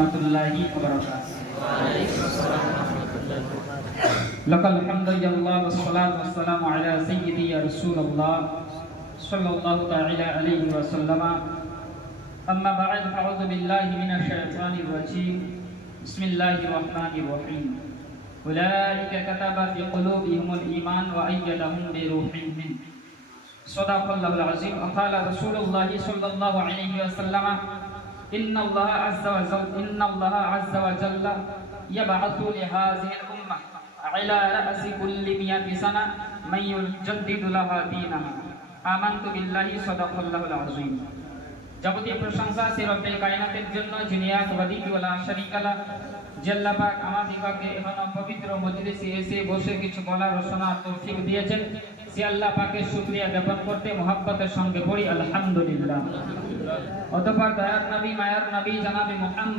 রাহমাতুল্লাহি ওয়া বারাকাতুহু। লাকাল হামদু ইয়া আল্লাহ ওয়াস সালাতু ওয়াস সালামু আলা সাইয়্যিদি ইয়া রাসূলুল্লাহ সাল্লাল্লাহু তাআলা আলাইহি ওয়া সাল্লাম। أما بعد فأعوذ بالله من الشيطان الرجيم بسم الله الرحمن الرحيم أولئك كتب في قلوبهم الإيمان وأيدهم بروح منه صدق الله العظيم وقال رسول الله صلى الله عليه وسلم إن الله عز وجل يبعث لهذه الأمة على رأس كل 100 سنة من يجدد لها دينها آمنت بالله صدق الله العظيم। যাবতীয় প্রশংসা সে রব্বুল কায়নাতের জন্য, যিনি এক ওয়াহিদ ওয়ালা শারীকা লা। যে আল্লাহ পাক আমাদিগকে এমন পবিত্র মজলিসে এসে বসে কিছু বলার ও শোনার তৌফিক দিয়েছেন, সে আল্লাহ পাকের শুকরিয়া জ্ঞাপন করতে মুহাব্বতের সঙ্গে পড়ি আলহামদুলিল্লাহ। অতঃপর দয়ার নবী মায়ার নবী জনাবে মুহাম্মদ